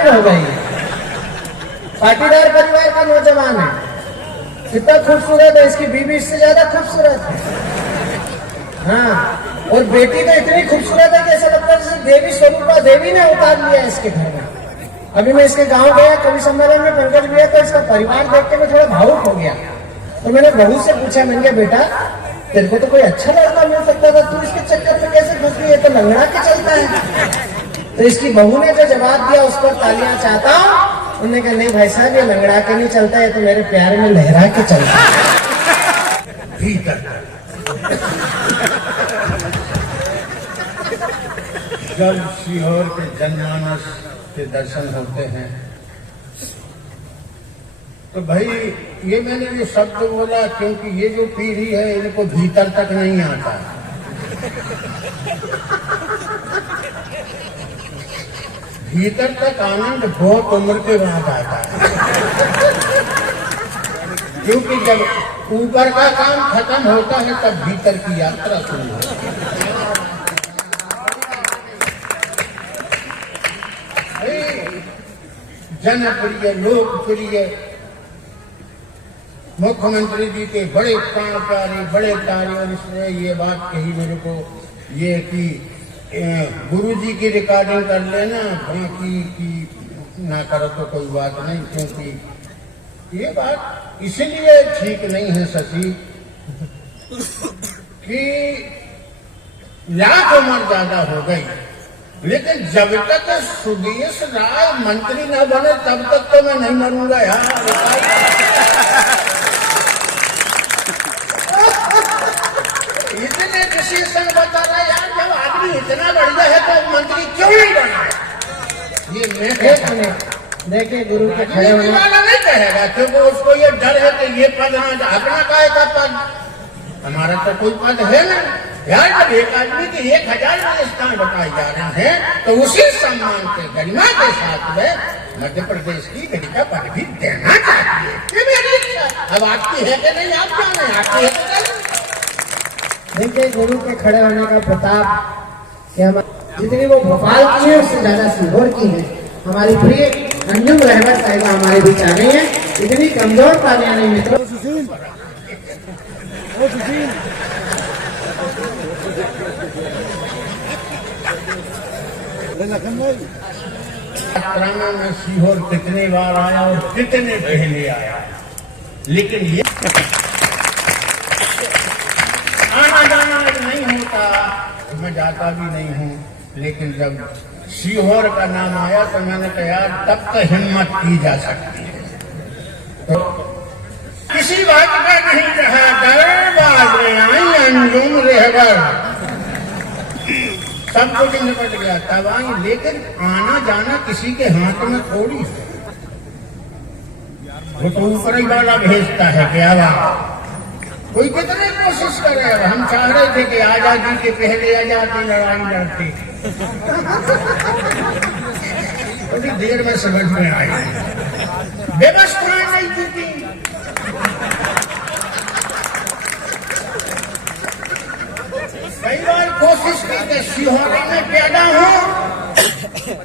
Young हो गई, पाटीदार परिवार का नौजवान है, कितना खूबसूरत है, इसकी बीवी इससे ज्यादा खूबसूरत है। हाँ, और बेटी तो इतनी खूबसूरत है कि ऐसा लगता है जैसे देवी स्वरूपा देवी ने उतार लिया इसके घर में। अभी मैं इसके गांव गया कवि सम्मेलन में, पंकज भैया, तो इसका परिवार देख के मैं थोड़ा भावुक हो गया। तो मैंने बहू से पूछा, मैंने कहा बेटा तेरे को तो कोई अच्छा लड़का मिल सकता था, तू इसके चक्कर में कैसे घुस गई, तो लंगड़ा के चलता है। तो इसकी बहू ने जो जवाब दिया उस पर तालियां चाहता हूं। उन्होंने कहा नहीं भाई साहब, ये लंगड़ा के नहीं चलता है, तो मेरे प्यार में लहरा के चलता है। जब सीहोर के जनमानस के दर्शन होते हैं तो भाई ये मैंने जो शब्द बोला, क्योंकि ये जो पीढ़ी है इनको भीतर तक नहीं आता। भीतर तक आनंद बहुत उम्र के बाद आता है, क्योंकि जब ऊपर का काम खत्म होता है तब भीतर की यात्रा शुरू होती है। जनप्रिय लोकप्रिय मुख्यमंत्री जी के बड़े प्राण प्यारे, बड़े प्यारे, और इसने ये बात कही मेरे को, ये कि गुरु जी की रिकॉर्डिंग कर लेना, बाकी की ना करो तो कोई बात नहीं, क्योंकि ये बात इसलिए ठीक नहीं है शशि कि लाख उम्र ज्यादा हो गई, लेकिन जब तक सुदेश राय मंत्री न बने तब तक तो मैं नहीं मरूंगा यार। इतने डिसीजन बता रहा यार, जब आदमी इतना बढ़ गया है तो मंत्री क्यों नहीं बना? ये मैं देखिए गुरु के खड़े होने वाला नहीं कहेगा, क्योंकि उसको ये डर है कि ये पद अपना काय का पद, हमारा तो कोई पद है नहीं यार। जब एक आदमी के 1000 स्थान बताए जा रहे हैं तो उसी सम्मान से गरिमा के साथ में मध्य प्रदेश की गरिमा पद भी देना चाहिए। ये मेरी इच्छा। अब आपकी है कि नहीं आप जाने, आपकी है कि नहीं। देखिए गुरु के खड़े होने का प्रताप कि हम जितनी वो भोपाल की है उससे ज्यादा सीहोर की है। हमारी प्रिय अंजुम रहमत साहिबा हमारे बीच आ गई है। इतनी कमजोर तालियां नहीं मित्रों। यात्रा में मैं सीहोर कितनी बार आया और कितने पहले आया, लेकिन ये आना जाना नहीं होता, मैं जाता भी नहीं हूँ। लेकिन जब सीहोर का नाम आया तो मैंने कहा यार तब तो हिम्मत की जा सकती है। तो किसी बात का नहीं रहा, दरबार में आई अंजुम रहबर, सब कुछ निपट गया तब आई। लेकिन आना जाना किसी के हाथ में थोड़ी है, वो तो ऊपर ही वाला भेजता है कि अब कोई कितने कोशिश करे। हम चाह रहे थे कि आजादी के पहले आजादी लड़ाई लड़ती, थोड़ी देर में समझ में आई व्यवस्थाएं नहीं थी। कई बार कोशिश की कि सीहोर में पैदा हो,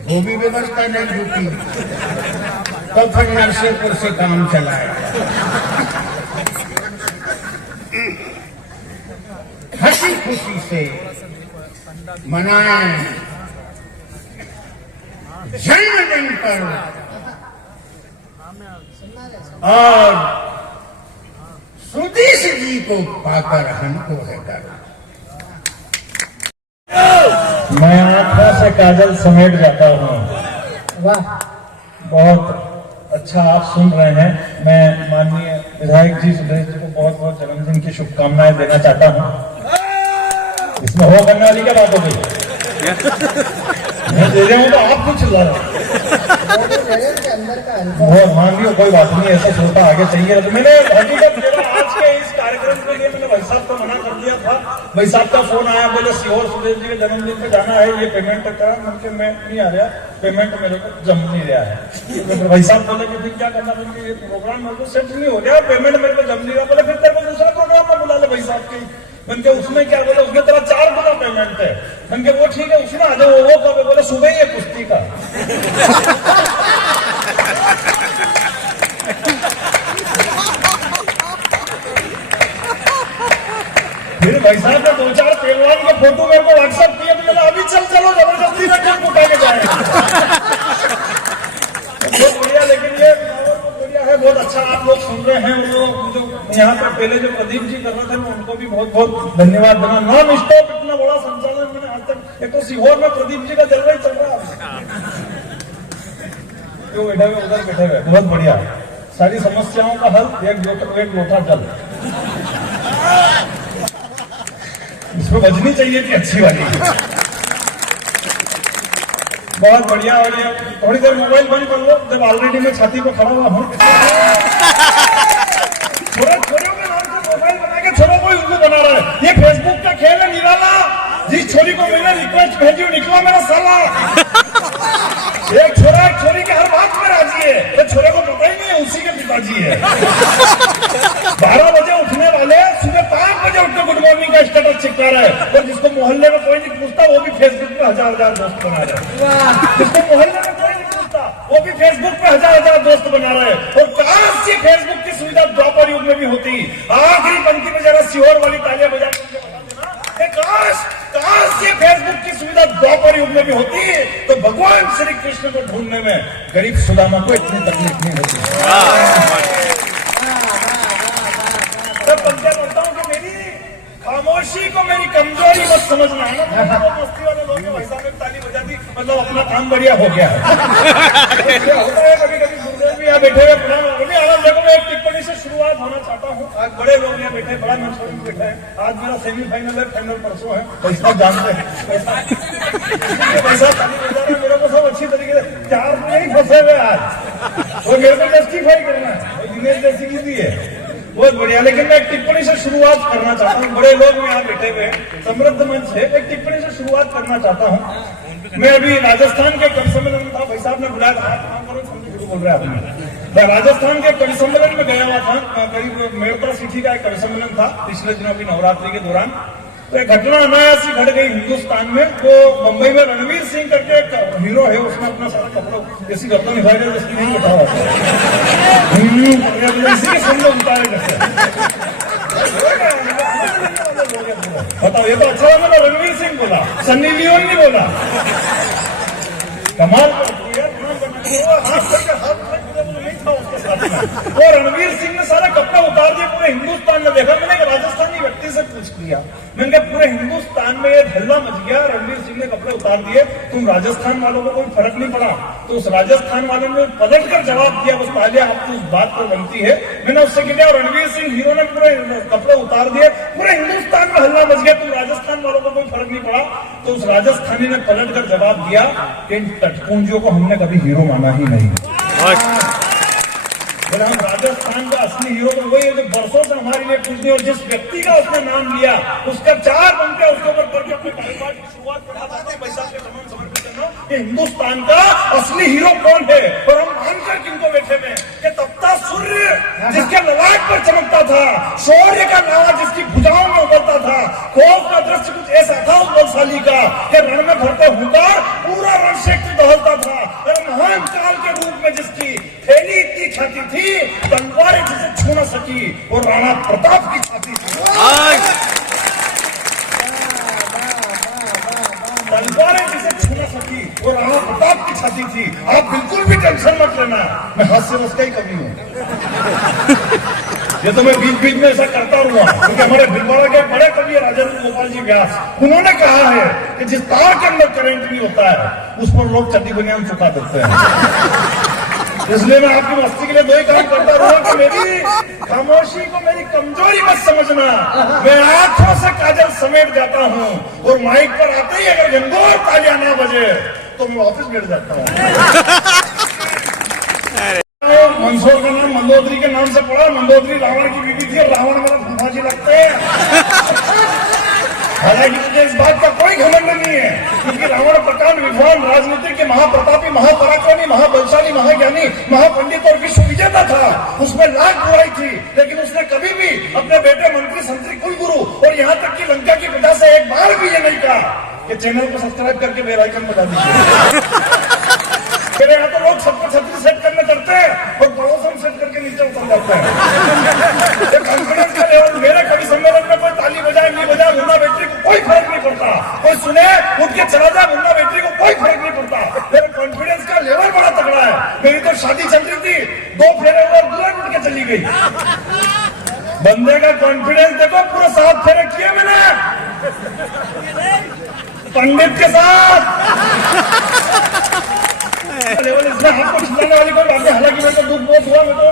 वो भी व्यवस्था नहीं जुटी, तो फिर नरसिंहपुर से काम चलाया। हंसी खुशी से मनाएं जन्मदिन पर, और सुदेश जी को पाकर हमको है डर। मैं आंखों से काजल समेट जाता हूँ। वाह, बहुत अच्छा आप सुन रहे हैं। मैं माननीय विधायक जी सुदेश जी को बहुत बहुत जन्मदिन की शुभकामनाएं देना चाहता हूँ। इसमें हो करने वाली क्या बात हो गई? मैं दे रहा हूँ तो आप कुछ चिल्ला रहे हैं। मान लियो कोई बात नहीं, ऐसा छोटा आगे चाहिए। तो मैंने हकीकत आज के इस कार्यक्रम के लिए मैंने भाई साहब को मना कर दिया था। भाई साहब का फोन आया, बोले सीहोर सुदेश जी के जन्मदिन पे जाना है, ये पेमेंट करा। मैं नहीं आ रहा, पेमेंट मेरे को जम नहीं रहा है। तो भाई साहब बोले कि फिर क्या करना, ये प्रोग्राम मेरे को सेट नहीं हो रहा, पेमेंट मेरे को जम नहीं रहा। बोले फिर तेरे को दूसरा प्रोग्राम में बुला ले भाई साहब की। मैंने उसमें क्या बोले, उसमें तेरा 4 गुना पेमेंट है। मैंने वो ठीक है, उसमें आ जाओ। वो कब? बोले सुबह ही है कुश्ती का। हुए हैं वो जो यहाँ पर पहले जो प्रदीप जी कर रहे थे मैं उनको भी बहुत बहुत धन्यवाद देना। नॉन स्टॉप इतना बड़ा संचालन मैंने आज तक, एक तो सीहोर में प्रदीप जी का जलवा ही चल रहा है, जो बैठे हुए उधर बैठे हुए, बहुत बढ़िया। सारी समस्याओं का हल एक लोटा जल, इसमें बजनी चाहिए थी अच्छी वाली। बहुत बढ़िया। और ये थोड़ी देर मोबाइल बंद कर लो जब ऑलरेडी मैं छाती पे खड़ा हुआ हूँ। छोरों के नाम से मोबाइल बना के छोरों को उर्दू बना रहा है। ये फेसबुक का खेल है निराला। जिस छोरी को मैंने रिक्वेस्ट भेजी निकला मेरा साला। एक छोरा एक छोरी के हर बात में राजी है, तो छोरे को पता ही नहीं है उसी के पिताजी है। 12 बजे उठने वाले सुबह 5 बजे उठ के गुड मॉर्निंग का स्टेटस चिपका रहा है, और जिसको मोहल्ले में कोई नहीं पूछता वो भी फेसबुक पे हजार दोस्त बना रहा है। जिसको मोहल्ले में कोई नहीं पूछता वो भी फेसबुक पे हजार दोस्त बना रहे हैं। और काश ये फेसबुक की सुविधा द्वापर युग में भी होती। आखिरी पंक्ति में जरा सीहोर वाली तालियां बजा काश ये फेसबुक की सुविधा द्वापर युग में भी होती तो भगवान श्री कृष्ण को ढूंढने में गरीब सुदामा को इतनी तकलीफ नहीं होती। तब पंक्तियां बोलता हूँ कि मेरी खामोशी को मेरी कमजोरी मत समझना है ना। तो मस्ती वाले लोग भाई साहब में ताली बजा दी मतलब अपना काम बढ़िया हो गया है। होता है कभी कभी गुरुदेव भी यहाँ बैठे हुए अभी आनंद देखो मैं एक टिप्पणी से शुरुआत होना चाहता हूँ। आज बड़े लोग यहाँ बैठे, बड़ा मंच पर बैठा है। आज मेरा सेमीफाइनल है, फाइनल परसों है, तो इस बात जानते हैं पैसा ताली बजा रहे मेरे को सब अच्छी तरीके से 4 में ही फंसे हुए आज, वो मेरे को जस्टिफाई करना है। दिनेश जैसी की है बहुत बढ़िया। लेकिन मैं एक टिप्पणी से शुरुआत करना चाहता हूँ। बड़े लोग यहाँ बैठे हुए समृद्ध मंच है, एक टिप्पणी से शुरुआत करना चाहता हूँ। मैं अभी राजस्थान के कवि सम्मेलन में था, भाई साहब ने बुलाया था, काम करो शुरू बोल रहे हैं। मैं राजस्थान के कवि सम्मेलन में गया हुआ था, करीब मेड़ता सिटी का एक कवि सम्मेलन था पिछले दिनों की नवरात्रि के दौरान। तो एक घटना अनायासी घट गई हिंदुस्तान में। तो मुंबई में रणवीर सिंह करके एक हीरो है, उसने अपना सारा कपड़ा जैसी घटना निभाई गई उसकी नहीं बताया इसी के सामने उतारे कैसे बताओ। ये तो अच्छा लगा ना, रणवीर सिंह बोला, सन्नी लियोन नहीं बोला। कमाल वो रणवीर सिंह ने सारा कपड़ा उतार दिया, पूरे हिंदुस्तान में देखा। मैंने एक राजस्थानी व्यक्ति से पूछ लिया, मैंने कहा पूरे हिंदुस्तान में ये हल्ला मच गया, रणवीर सिंह ने कपड़े उतार दिए, तुम राजस्थान वालों को कोई फर्क नहीं पड़ा? तो उस राजस्थान वाले ने पलट कर जवाब दिया, बस तालियां आपको उस बात पर बनती है। मैंने उससे कहा रणवीर सिंह हीरो ने पूरे कपड़े उतार दिए, पूरे हिंदुस्तान में हल्ला मच गया, तुम राजस्थान वालों को कोई फर्क नहीं पड़ा? तो उस राजस्थानी ने पलट कर जवाब दिया कि इन तटपुंजियों को हमने कभी हीरो माना ही नहीं। हम राजस्थान का असली हीरो तो वही है जो बरसों से हमारे लिए पूछते, और जिस व्यक्ति का उसने नाम लिया उसका 4 घंटे उसके ऊपर करके अपने कारोबार की शुरुआत करना चाहते हैं, पैसा के सम्मान समर्पित करना कि हिंदुस्तान का असली हीरो कौन है। और हम मानकर किनको बैठे में कि तपता सूर्य जिसके ललाट पर चमकता था, शौर्य का नावा जिसकी भुजाओं में उबलता था, खौफ का दृश्य कुछ ऐसा था उस बलशाली का कि रण में भरते हुकार पूरा रण क्षेत्र दहलता था। महान काल के रूप में जिसकी थैली इतनी छाती थी, तलवारें जिसे छू न सकी, और राणा प्रताप की छाती थी। तलवारें जिसे छू न सकी, और राणा प्रताप की छाती थी। आप बिल्कुल भी टेंशन मत लेना, मैं हास्य रस का ही कवि हूँ। ये तो मैं बीच बीच में ऐसा करता हुआ, क्योंकि हमारे भिलवाड़ा के बड़े कवि राजेंद्र गोपाल जी व्यास, उन्होंने कहा है कि जिस तार के अंदर करंट नहीं होता है उस पर लोग चड्डी बनियान चुका देते हैं। इसलिए मैं आपकी मस्ती के लिए 2 ही काम करता रहूं कि मेरी खामोशी को मेरी कमजोरी मत समझना। मैं आंखों से काजल समेट जाता हूं, और माइक पर आते ही अगर गंगोर तालियां ना बजे तो मैं वापस बैठ जाता हूं। मंदसौर का नाम मंदोदरी के नाम से पड़ा। मंदोदरी रावण की बीवी थी, और रावण मेरा फूफाजी लगते हैं। हालांकि मुझे इस बात का कोई घमंड नहीं है, क्योंकि रावण प्रकांड विद्वान, राजनीतिक के महाप्रतापी, महापराक्रमी, महाबलशाली, महाज्ञानी, महापंडित और विश्व विजेता था। उसमें लाख बुराई थी, लेकिन उसने कभी भी अपने बेटे मंत्री, संतरी, कुलगुरु और यहाँ तक कि लंका की प्रजा से एक बार भी ये नहीं कहा कि चैनल को सब्सक्राइब करके बेल आइकन बजा दीजिए। मेरे यहाँ तो लोग सबको छतरी सेट करने चलते हैं और पड़ोसन सेट करके नीचे उतर जाते हैं। कॉन्फिडेंस का लेवल, मेरे कवि सम्मेलन में कोई ताली बजाए नहीं बजाए, मुन्ना बैटरी को कोई फर्क नहीं पड़ता। कोई सुने उठ के चला जाए, मुन्ना बैटरी को कोई फर्क नहीं पड़ता। मेरा कॉन्फिडेंस का लेवल बड़ा तगड़ा है। मेरी तो शादी चल रही थी, 2 फेरे और दुल्हन उठ के चली गई। कॉन्फिडेंस देखो, पूरे 7 फेरे किए मैंने पंडित के साथ। लेवल इसमें आपको चिल्लाने वाली कोई बात नहीं। हालांकि मेरे को दुख बहुत हुआ, मैं तो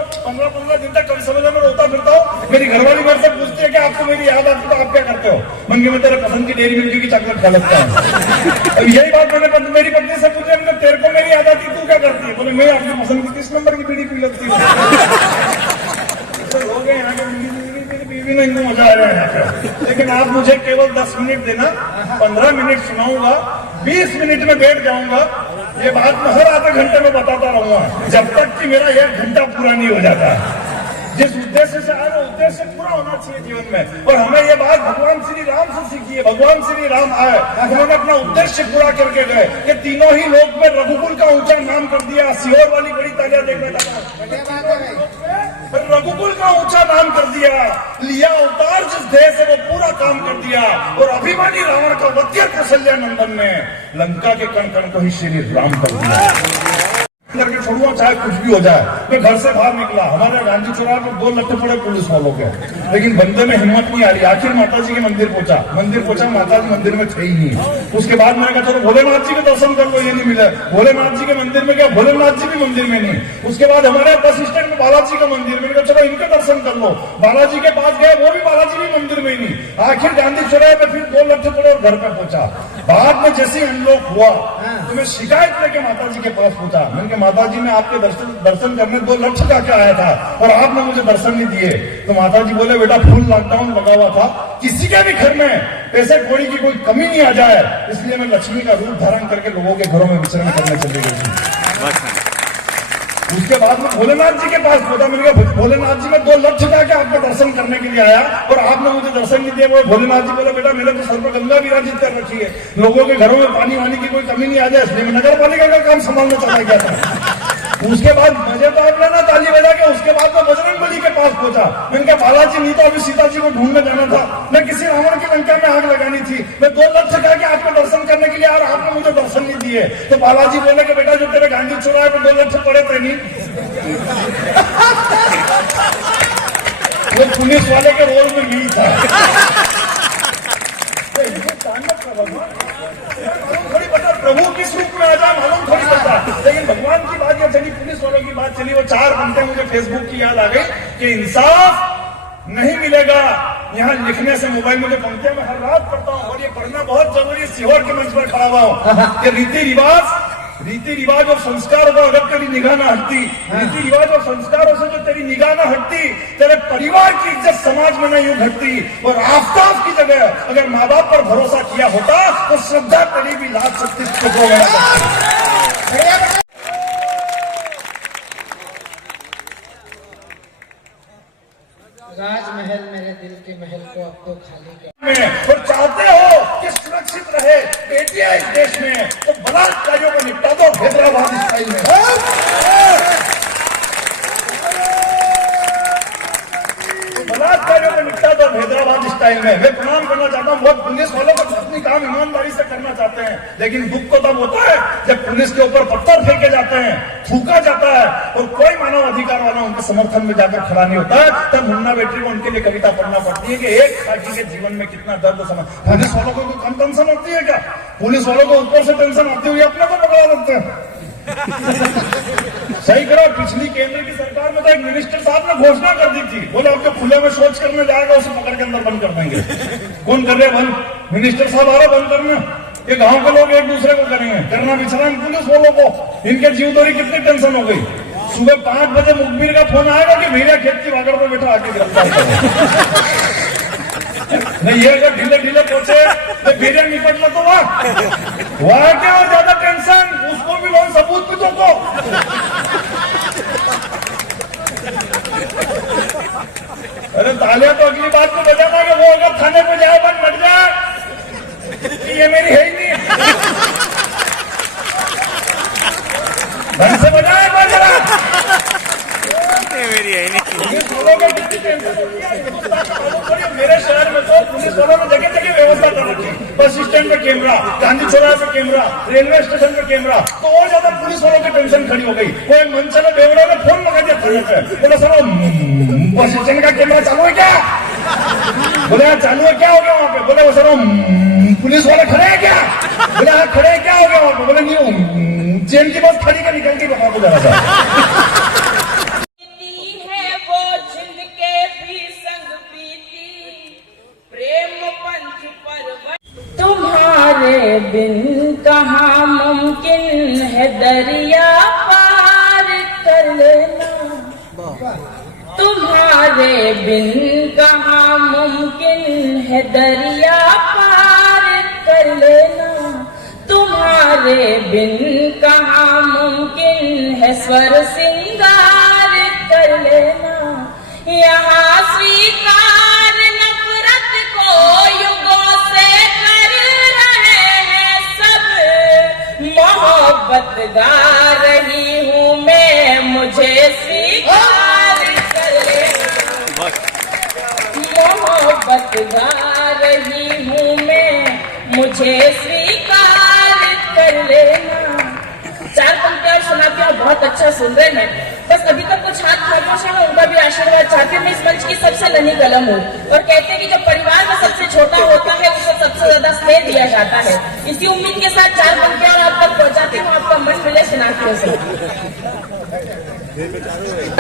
15 दिन तक कभी समझ में रोता फिरता हूँ। मेरी घरवाली मेरे से पूछती है कि आपको मेरी याद आती तो आप क्या करते हो? मंगे में तेरे पसंद की डेयरी मिल्क की चॉकलेट खा लगता है। अब यही बात मैंने मेरी पत्नी से पूछी, हमने तेरे को मेरी याद आती तू क्या करती है? बोले मैं आपकी पसंद की 30 नंबर की बीड़ी पी लगती हूँ। लोग यहाँ के बीवी में इनको मजा आ रहा है। लेकिन आप मुझे केवल 10 मिनट देना, 15 मिनट सुनाऊंगा, 20 मिनट में बैठ जाऊंगा। ये बात मैं हर आधे घंटे में बताता रहूंगा जब तक कि मेरा 1 घंटा पूरा नहीं हो जाता। जिस उद्देश्य से आए वो उद्देश्य पूरा होना चाहिए जीवन में। और हमें ये बात भगवान श्री राम से सीखी है। भगवान श्री राम आए, उन्होंने अपना उद्देश्य पूरा करके गए कि तीनों ही लोक में रघुकुल का ऊंचा नाम कर दिया। सीहोर वाली बड़ी तालियां देखने लगा, रघुकुल का ऊंचा नाम कर दिया। लिया अवतार जिस देह से वो पूरा काम कर दिया। और अभिमानी रावण का वत्य कौशल्या नंदन ने लंका के कण कण को ही श्री राम कर दिया। करके छोड़ूंगा चाहे कुछ भी हो जाए। मैं घर से बाहर निकला, हमारे गांधी चौराहे पर 2 लट्ठे पड़े पुलिस वालों के, लेकिन बंदे में हिम्मत नहीं आ रही। आखिर माता जी के मंदिर पहुंचा, माता जी मंदिर में थे ही नहीं। उसके बाद मैंने कहा चलो भोलेनाथ जी के दर्शन कर लो, ये नहीं मिले। भोलेनाथ जी के मंदिर में गया, भोलेनाथ जी भी मंदिर में नहीं। उसके बाद हमारे बस स्टैंड में बालाजी का मंदिर, मैंने कहा चलो इनके दर्शन कर लो। बालाजी के पास गए, वो भी बालाजी भी मंदिर में ही नहीं। आखिर गांधी चौराहे पे फिर 2 लट्ठे पड़े और घर पे पहुंचा। बाद में जैसे अनलॉक हुआ तो मैं शिकायत लेके माता जी के पास पहुंचा। मैंने कहा माता जी, मैं आपके दर्शन करने 2 लक्ष्य का क्या आया था और आपने मुझे दर्शन नहीं दिए। तो माता जी बोले बेटा फुल लॉकडाउन लगा हुआ था, किसी के भी घर में पैसे कौड़ी की कोई कमी नहीं आ जाए, इसलिए मैं लक्ष्मी का रूप धारण करके लोगों के घरों में विचरण करने चली गई थी। उसके बाद में भोलेनाथ जी के पास पहुंचा। मैंने कहा भोलेनाथ जी, मैं 2 लक्ष्य का के आपके दर्शन करने के लिए आया और आपने मुझे दर्शन नहीं दिया। वो भोलेनाथ जी बोले बेटा मेरे तो सर पर गंगा विराजित कर रखी है, लोगों के घरों में पानी वानी की कोई कमी नहीं आ जाए, इसलिए मैं नगर पालिका का काम संभालने चला गया था। उसके बाद मजे तो आप लेना ताली बजा के। उसके बाद मैं बजरंगबली के पास पहुंचा। मैंने कहा बालाजी, नहीं तो अभी सीता जी को ढूंढने जाना था, मैं किसी रावण की लंका में आग लगानी थी, मैं 2 लक्ष्य का के आपके दर्शन करने के लिए और आपने मुझे दर्शन नहीं दिए। तो बालाजी बोले कि बेटा जो तेरे गांधी चौराहे पे 2 लक्ष्य पड़े थे नहीं, वो पुलिस वाले के रोल में नहीं था। थोड़ी पता प्रभु किस रूप में आ जाए मालूम थोड़ी पता, लेकिन भगवान की बात या चली, पुलिस वालों की बात चली, वो 4 घंटे मुझे फेसबुक की याद आ गई कि इंसाफ नहीं मिलेगा। यहाँ लिखने से मोबाइल में जो पंक्तियां मैं हर रात पढ़ता हूँ और ये पढ़ना बहुत जरूरी है। सीहोर के मंच पर खड़ा हुआ हूँ कि रीति रिवाज और संस्कारों को अगर तेरी निगाह न हटती, रीति रिवाज और संस्कारों से जो तेरी निगाह न हटती, तेरे परिवार की इज्जत समाज में नहीं घटती। और आफताब की जगह अगर माँ बाप पर भरोसा किया होता तो श्रद्धा तेरी भी लाज सकती। राजमहल मेरे दिल के महल को अब तो खाली कर। और चाहते हो कि सुरक्षित रहे बेटियां इस देश में, तो बलात्कारियों को निपटा दो हैदराबाद स्टाइल में। बलात्कारियों को निपटा दो हैदराबाद स्टाइल में। मैं प्रणाम करना चाहता हूँ बहुत पुलिस वालों को, अपनी काम ईमानदारी से करना चाहते हैं, लेकिन दुख तो तब होता है जब पुलिस के ऊपर पत्थर फेंके जाते हैं, थूका जाता है और कोई मानव अधिकार वाला उनके समर्थन में जाकर खड़ा नहीं होता है। तब मुन्ना बेटी को उनके लिए कविता पढ़ना पड़ती है कि एक खाकी के जीवन में कितना दर्द समझ। पुलिस वालों को कम टेंशन होती है क्या? पुलिस वालों को ऊपर से टेंशन आती हुई अपने को पकड़ा देते हैं। सही करो, पिछली केंद्र की सरकार में तो एक मिनिस्टर साहब ने घोषणा कर दी थी, बोले आपके खुले में शौच करने जाएगा उसे पकड़ के अंदर बंद कर देंगे। कौन कर रहे बंद? मिनिस्टर साहब आ रहे बंद करने। ये गांव के लोग एक दूसरे को करेंगे, करना बिछड़ा पुलिस वालों को। इनके जीवदोरी कितनी टेंशन हो गई। सुबह 5 बजे मुखबिर का फोन आएगा कि भैया खेत की बागड़ में बैठा आके गिरफ्तार करो। नहीं, ये अगर ढीले पहुंचे तो भैया निपट लो तो वहां क्या और ज्यादा टेंशन, उसको भी लोग सबूत भी को। अरे तालियां तो अगली बात को बजाना कि वो अगर थाने पे जाए बन मट जाए, ये मेरी है ही नहीं। ढंग से बजाए जरा, मेरी है नहीं। मेरे शहर में तो पुलिस वालों ने जगह जगह व्यवस्था कर रखी, बस स्टैंड पे कैमरा, गांधी चौराहे पे कैमरा, रेलवे स्टेशन पे कैमरा, तो और ज्यादा पुलिस वालों की टेंशन खड़ी हो गई। वो एक मनचले बेवड़े ने फोन लगा दिया थाने पे, बोला सर बस स्टैंड का कैमरा चालू है क्या? बोले चालू है, क्या हो गया वहां पे? बोले वो सर पुलिस वाले खड़े हैं क्या? बोले हाँ खड़े हैं, क्या हो गया वहां पे? बोले नहीं चेन की बस खड़ी का निकल के बता दो जरा सा। तुम्हारे बिन कहाँ मुमकिन है दरिया पार कर लेना, तुम्हारे बिन कहाँ मुमकिन है दरिया पार कर लेना, तुम्हारे बिन कहाँ मुमकिन है स्वर सिंगार कर लेना। यहाँ स्वीकार नफरत को युगों से कर रहे हैं सब, मोहब्बत गा रही हूँ मैं, मुझे स्वीकार कर लेना, मोहब्बत गा रही हूँ मैं, मुझे स्वीकार कर लेना। चार पंक्तियां सुनाती हूँ, बहुत अच्छा सुन रहे हैं। बस अभी तक कुछ हाथ खामोश है, उनका भी आशीर्वाद चाहती हूँ। मैं इस मंच की सबसे नन्ही कलम हूँ और कहते हैं कि जब परिवार में सबसे छोटा होता है उसे सबसे ज्यादा स्नेह दिया जाता है। इसी उम्मीद के साथ चार पंक्तियां आप तक पहुँचाती हूँ, आपका मन मिले सुनाती हूँ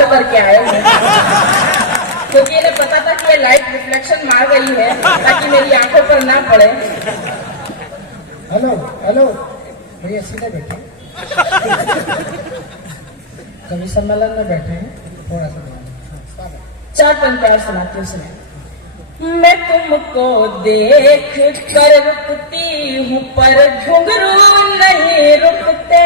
करके आए हैं, क्योंकि इन्हें पता था कि ये लाइट रिफ्लेक्शन मार रही है ताकि मेरी आंखों पर ना पड़े। हेलो हेलो भैया, सीधे बैठे, कवि सम्मेलन में बैठे हैं, थोड़ा सा चार पंक्तियां सुनाती हूँ, सुने। मैं तुमको देख कर रुकती हूँ पर घुंघरू नहीं रुकते,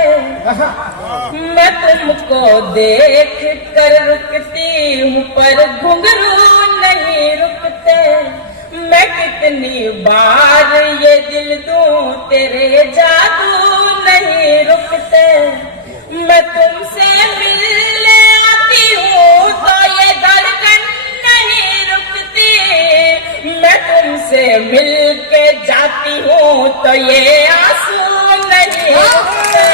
मैं तुमको देख कर रुकती हूँ पर घुंघरू नहीं रुकते, मैं कितनी बार ये दिल दूं तेरे जादू नहीं रुकते, मैं तुमसे मिलने आती हूँ तो ये धड़कन नहीं रुकती, मैं तुमसे मिल के जाती हूँ तो ये आंसू नहीं रुकते,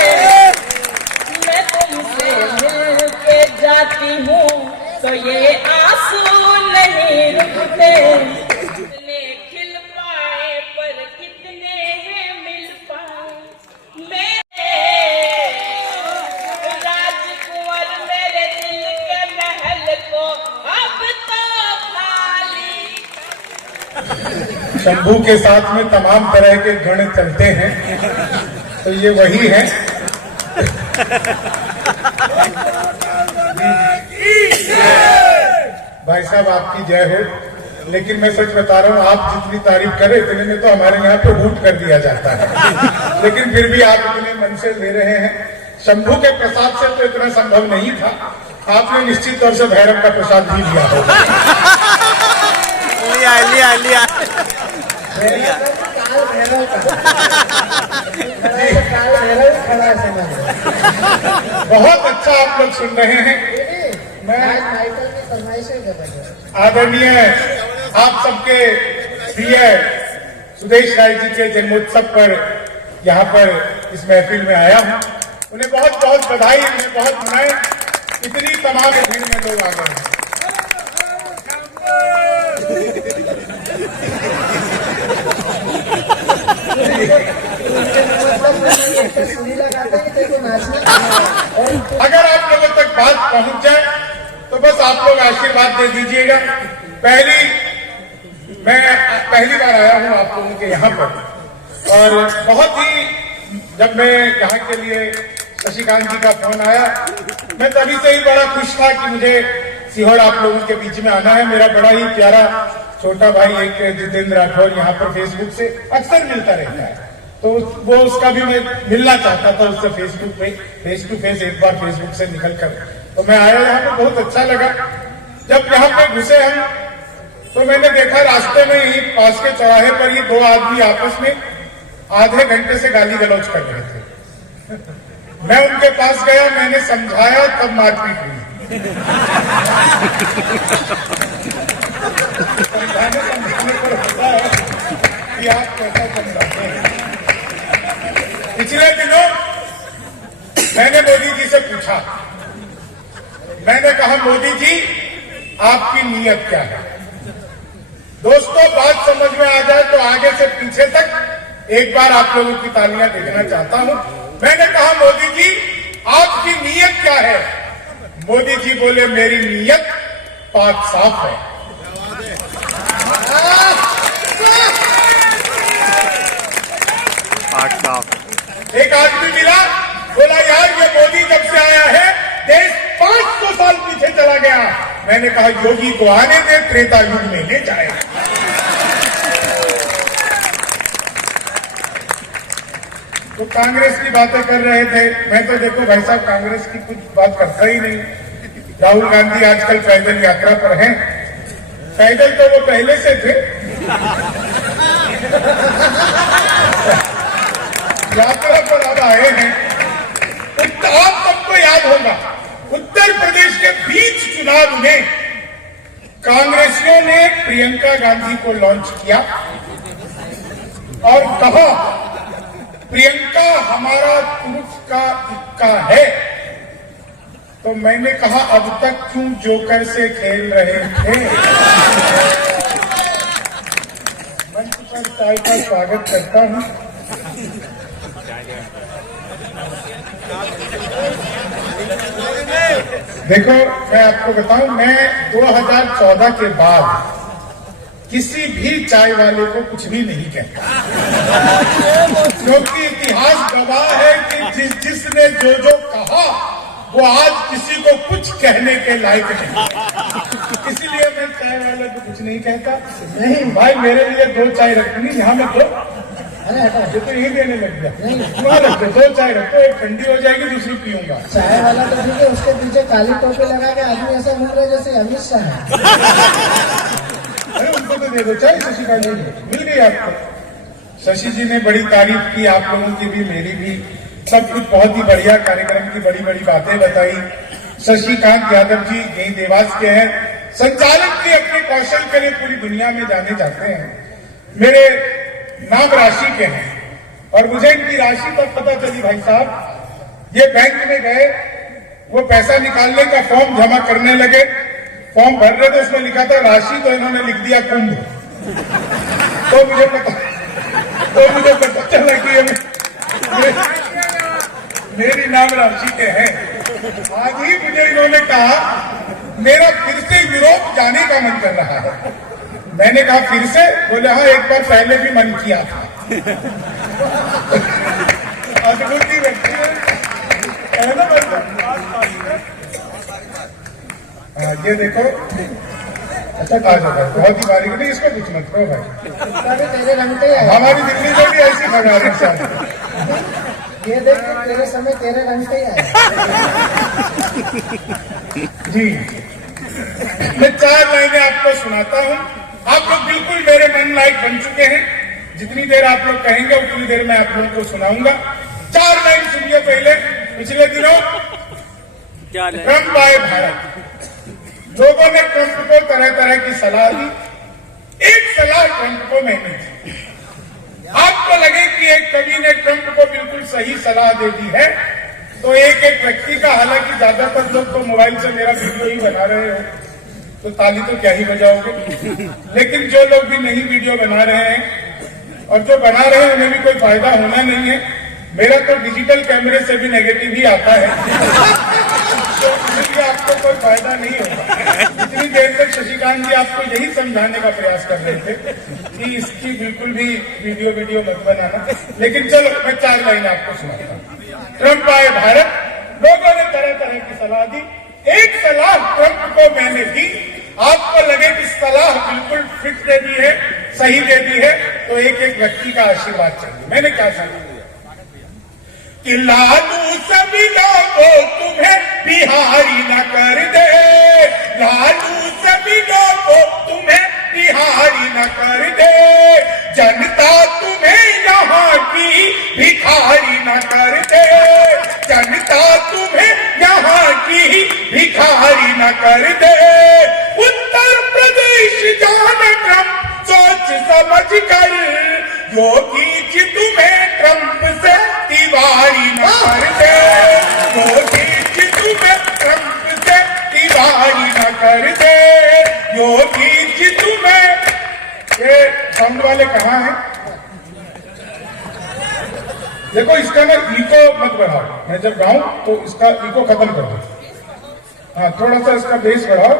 मैं तुमसे मिल के जाती हूँ तो ये आंसू नहीं रुकते। कितने खिल पाए पर कितने हैं मिल पाए, मेरे राजकुंवर मेरे दिल के महल को अब तो खाली। शंभू के साथ में तमाम तरह के गण चलते हैं, तो ये वही है। भाई साहब आपकी जय हो, लेकिन मैं सच बता रहा हूँ, आप जितनी तारीफ करें इतने में तो हमारे यहाँ पे हूट कर दिया जाता है, लेकिन फिर भी आप इतने मन से ले रहे हैं। शंभू के प्रसाद से तो इतना संभव नहीं था, आपने निश्चित तौर से भैरव का प्रसाद भी लिया होगा। लिया काल भैरव का काल भैरव खड़ा है। बहुत अच्छा आप लोग सुन रहे हैं। मैं माइकल की फरमाइशें कर रहा हूँ। आदरणीय आप सबके प्रिय सुदेश राय जी के जन्मोत्सव पर यहाँ पर इस महफिल में आया हूँ, उन्हें बहुत बहुत बधाई, उन्हें बहुत मनाए। इतनी तमाम भीड़ में लोग आ गए हैं। अगर आप लोगों तक बात पहुंच जाए तो बस आप लोग आशीर्वाद दे दीजिएगा। मैं पहली बार आया हूं आप लोगों के यहाँ पर, और बहुत ही जब मैं यहाँ के लिए शशिकांत जी का फोन आया, मैं तभी से ही बड़ा खुश था कि मुझे सीहोर आप लोगों के बीच में आना है। मेरा बड़ा ही प्यारा छोटा भाई एक जितेंद्र राठौर यहाँ पर फेसबुक से अक्सर मिलता रहता है, तो वो उसका भी मैं मिलना चाहता था उससे फेसबुक पे फेस टू फेस एक बार फेसबुक से निकलकर। तो मैं आया यहाँ पे, बहुत अच्छा लगा। जब यहाँ पे घुसे हम तो मैंने देखा रास्ते में ही पास के चौराहे पर ये दो आदमी आपस में आधे घंटे से गाली गलौज कर रहे थे। मैं उनके पास गया, मैंने समझाया, तब मारपीट हुई। समझाने पर होता है कि आप कैसा समझाते हैं। पिछले दिनों मैंने मोदी जी से पूछा, मैंने कहा मोदी जी आपकी नीयत क्या है? दोस्तों, बात समझ में आ जाए तो आगे से पीछे तक एक बार आप लोगों की तालियां देखना चाहता हूं। मैंने कहा, मोदी जी आपकी नीयत क्या है? मोदी जी बोले, मेरी नीयत पाक साफ है। एक आदमी मिला, बोला, यार ये मोदी जब से आया है देश 500 साल पीछे चला गया। मैंने कहा, योगी को आने दे, त्रेता युग में ले जाएगा। तो कांग्रेस की बातें कर रहे थे। मैं तो देखो भाई साहब, कांग्रेस की कुछ बात करता ही नहीं। राहुल गांधी आजकल पैदल यात्रा पर हैं। पैदल तो वो पहले से थे, यात्रा पर अब आए हैं। आप सबको याद होगा, उत्तर प्रदेश के बीच चुनाव में कांग्रेसियों ने प्रियंका गांधी को लॉन्च किया और कहा, प्रियंका हमारा तुर्क का इक्का है। तो मैंने कहा, अब तक क्यों जोकर से खेल रहे थे? मंच पर चाय का स्वागत करता हूं। देखो, मैं आपको बताऊं, मैं 2014 के बाद किसी भी चाय वाले को कुछ भी नहीं कहता, क्योंकि इतिहास गवाह है कि जिसने जो कहा वो आज किसी को कुछ कहने के लायक नहीं। इसलिए मैं चाय वाले को कुछ नहीं कहता। नहीं भाई, मेरे लिए 2 चाय रखनी, यहाँ मत दो। अरे हटा, जो तो यही देने लग गया। नहीं, वहाँ रख दो, 2 चाय रखो, एक ठंडी हो जाएगी, दूसरी पीऊंगा। चाय वाला तो ठीक है, उसके पीछे काली टोपी लगा के आदमी ऐसा घूम रहा है जैसे अमित शाह है। अरे उनको तो दे दो चाय, शशि का मिल गई आपको। शशि जी ने बड़ी तारीफ की, आप लोगों की भी, मेरी भी, सब कुछ बहुत ही बढ़िया कार्यक्रम की बड़ी बड़ी बातें बताई। शशिकांत यादव जी यही देवास के हैं, संचालक के अपने कौशल के लिए पूरी दुनिया में जाने जाते हैं। मेरे नाम राशि के हैं और मुझे इनकी राशि तब पता चली भाई साहब, ये बैंक में गए, वो पैसा निकालने का फॉर्म जमा करने लगे, फॉर्म भर रहे थे, उसमें लिखा था राशि, तो इन्होंने लिख दिया कुंभ। तो मुझे पता चला कि मेरी नाम राशि के हैं। आज ही मुझे इन्होंने कहा, मेरा फिर से यूरोप जाने का मन कर रहा है। मैंने कहा, फिर से? बोले, हाँ, एक बार पहले भी मन किया था। अद्भुत ही व्यक्ति है ना। ये देखो, अच्छा कहा जाता है, बहुत ही बारीक नहीं, इसको कुछ मत करो भाई। तेरे रंग पे आया। हमारी दिल्ली में भी ऐसी खबर है। ये देख, तेरे समय तेरे रंग पे आया। जी, मैं 4 लाइनें आपको सुनाता हूं। आप लोग बिल्कुल मेरे मन लायक बन चुके हैं। जितनी देर आप लोग कहेंगे उतनी देर मैं आप लोगों को सुनाऊंगा। 4 लाइन सुनिए। पहले, पिछले दिनों ट्रंप आए भारत, लोगों ने ट्रंप को तरह तरह की सलाह दी। एक सलाह ट्रंप को मैंने दी। आपको लगे कि एक कवि ने ट्रंप को बिल्कुल सही सलाह दे दी है, तो एक एक व्यक्ति का, हालांकि ज्यादातर लोग तो मोबाइल से मेरा वीडियो ही बना रहे हो, तो ताली तो क्या ही बजाओगे। लेकिन जो लोग भी नहीं वीडियो बना रहे हैं और जो बना रहे हैं, उन्हें भी कोई फायदा होना नहीं है। मेरा तो डिजिटल कैमरे से भी नेगेटिव ही आता है, तो इसलिए आपको कोई फायदा नहीं होगा। इतनी देर तक शशिकांत जी आपको यही समझाने का प्रयास कर रहे थे कि इसकी बिल्कुल भी वीडियो मत बनाना। लेकिन चलो, मैं 4 लाइन आपको सुनाता हूं। ट्रंप आए भारत, लोगों ने तरह तरह की सलाह दी। एक सलाह ट्रंप को मैंने दी। आपको लगे कि सलाह बिल्कुल फिट दे दी है, सही दे दी है, तो एक एक व्यक्ति का आशीर्वाद चाहिए। मैंने क्या सलाह दिया कि लालू सभी लोगों तुम्हें बिहारी न कर दे, लालू सभी लोगों तुम्हें बिहारी न कर दे, जनता तुम्हें यहाँ की भिखारी न कर दे, जनता तुम्हें यहाँ की भिखारी न कर दे। उत्तर प्रदेश जाने ट्रंप सोच समझ कर, योगी जी तुम्हें ट्रंप से तिवारी न कर दे, योगी जी तुम्हें ट्रंप से तिवारी न कर दे, योगी जी तुम्हें वाले कहाँ हैं? देखो इसका ना इको मत बढ़ाओ, मैं जब गाऊं तो इसका इको खत्म कर दो। हाँ, थोड़ा सा इसका बेस बढ़ाओ,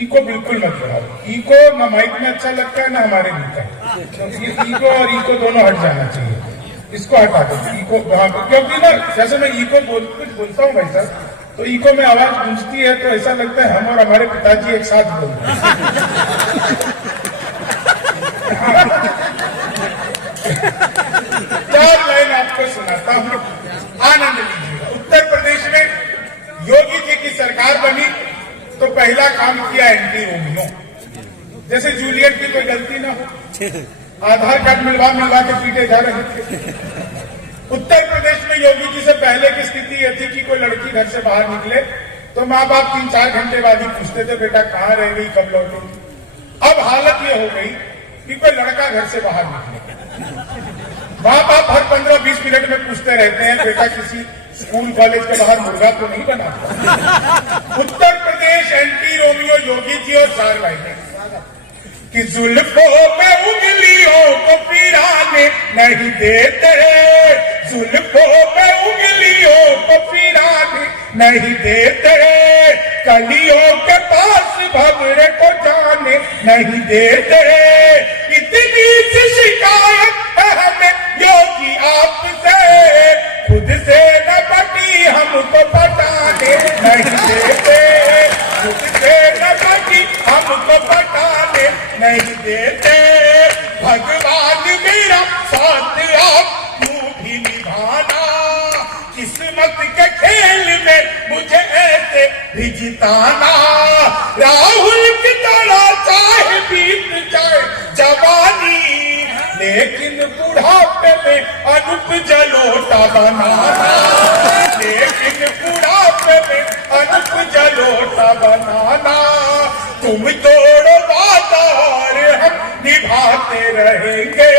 इको बिल्कुल मत बढ़ाओ। इको ना माइक में अच्छा लगता है ना हमारे भीतर, क्योंकि इको और इको दोनों हट जाना चाहिए। इसको हटा दो इको, क्योंकि ना जैसे मैं इको कुछ बोलता हूँ भाई साहब, तो इको में आवाज गूंजती है तो ऐसा लगता है हम और हमारे पिताजी एक साथ बोल रहे हैं। 4 लाइन आपको सुनाता हूँ, आनंद लीजिएगा। उत्तर प्रदेश में योगी जी की सरकार बनी तो पहला काम किया एंटी रोमियो। जैसे जूलियट की कोई गलती ना हो, आधार कार्ड मिलवा के पीटे जा रहे थे। उत्तर प्रदेश में योगी जी से पहले की स्थिति यह थी कि कोई लड़की घर से बाहर निकले तो माँ बाप 3-4 घंटे बाद ही पूछते थे बेटा कहाँ रह गई, कब लौटेगी। अब हालत यह हो गई कि कोई लड़का घर से बाहर निकले, माँ बाप हर 15-20 मिनट में पूछते रहते हैं बेटा किसी स्कूल कॉलेज के बाहर मुर्गा तो नहीं बना। उत्तर प्रदेश एंटी रोमियो योगी जी और 4 लाइनें कि जुल्फों में उंगलियों को पिराने नहीं देते, जुल्फों में उंगलियों को पिराने नहीं देते, कलियों के पास भंवरे को जाने नहीं देते। इतनी सी शिकायत है हमें योगी आपसे, खुद से न पटी हमको पटाने नहीं देते, खुद से न पटी हमको पटाने नहीं देते। भगवान मेरा साथ आप यूं भी निभाना, किस्मत के खेल में मुझे ऐसे भी जिताना। राहुल की तरह चाहे बीत जाए जवानी, लेकिन बुढ़ापे में अनुप जलोटा बनाना, लेकिन बुढ़ापे में अनुप जलोटा बनाना। तुम तोड़ो वादा और हम निभाते रहेंगे,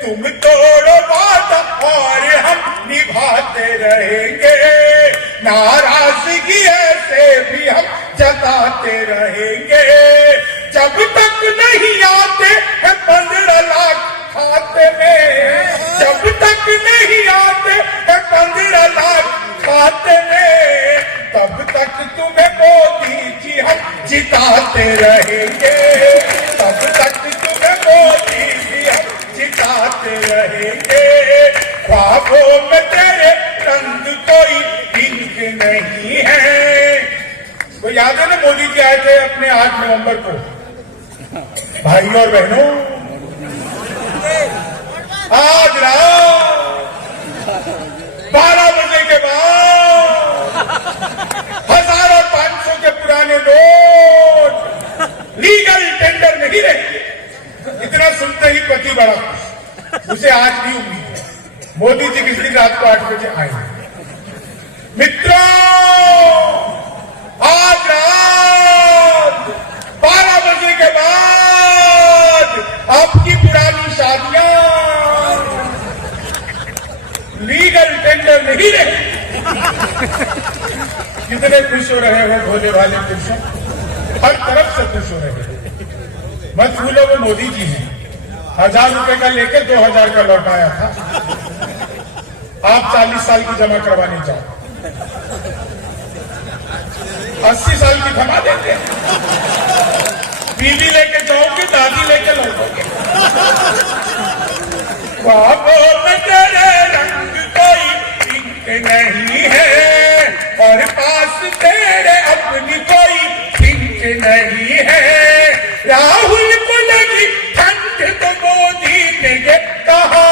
तुम तोड़ो वादा और हम निभाते रहेंगे। नाराजगी ऐसे भी हम जताते रहेंगे, जब तक नहीं आते हैं 15 लाख खाते में, जब तक नहीं आते हैं 15 लाख खाते में, तब तक तुम्हें मोदी जी हम जिताते रहेंगे, तब तक तुम्हें मोदी जी हम जिताते रहेंगे। ख्वाबों में तेरे रंग कोई इंक नहीं है। तो याद है ना मोदी जी आए थे अपने 8 नवंबर को। भाई और बहनों, आज रात 12 बजे के बाद 1000 और 500 के पुराने नोट लीगल टेंडर नहीं रहेंगे। इतना सुनते ही पति बड़ा खुश, उसे आज भी उम्मीद है मोदी जी किसी दिन रात को 8 बजे आएंगे। मित्रों, आज रात 12 बजे के बाद आपकी पुरानी शादियां लीगल टेंडर नहीं रहे। कितने खुश हो रहे हो भोले भाले पुरुषों, हर तरफ से खुश हो रहे हो। मत भूलो वो मोदी जी ने 1000 रुपए का लेके 2000 का लौटाया था। आप 40 साल की जमा करवाने जाओ, 80 साल की थमा देते हैं। बीवी लेके जाओगे, दादी लेके लौटोगे। ख्वाबों में तेरे रंग कोई इंक नहीं है, और पास तेरे अपनी कोई इंक नहीं है। राहुल को लगी ठंड तो मोदी ने ये कहा,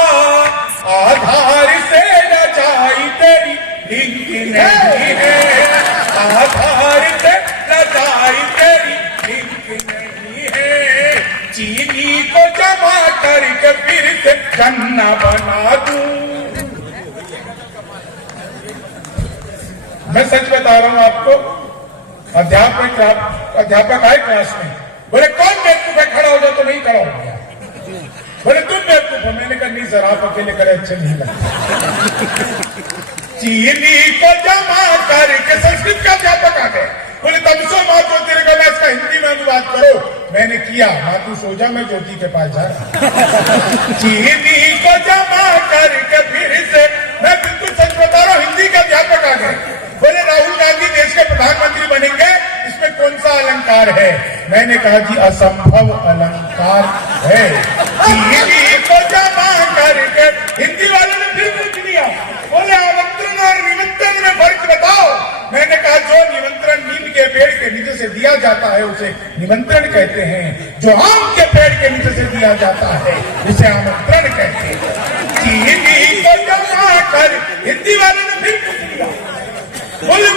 आधार से रजाई तेरी इंक नहीं है, आधार से रजाई तेरी इंक नहीं है। चीनी को जमा करके फिर से गन्ना बना दूं। मैं सच बता रहा हूं आपको, अध्यापक आए क्लास में, बोले कौन बेवकूफ है, खड़ा हो जाए तो नहीं खड़ा हो गया। बोले तुम बेवकूफ हो। मैंने कहा नहीं सर, आप अकेले करे अच्छे नहीं लगते। चीनी को जमा करके संस्कृत का अध्यापक आ गए, बोले तब सो माँ को तेरे का इसका हिंदी में अनुवाद करो। मैंने किया। दिया, माँ तू सो जा, मैं ज्योति के पास जा रहा। चीनी को जमा करके फिर से, मैं बिल्कुल सच बता रहा हूँ, हिंदी का अध्यापक आ गए, बोले राहुल गांधी देश के प्रधानमंत्री बनेंगे, इसमें कौन सा अलंकार है? मैंने कहा जी असंभव अलंकार है। चीनी को जमा करके, हिंदी वालों ने फिर पूछ लिया, बोले आमंत्रण और निमंत्रण में फर्क बताओ। मैंने कहा जो निमंत्रण नीम के पेड़ के नीचे से दिया जाता है उसे निमंत्रण कहते हैं, जो आम के पेड़ के नीचे से दिया जाता है उसे आमंत्रण कहते हैं। चीनी को जमा कर, हिंदी वाले ने फिर पूछ लिया, बोले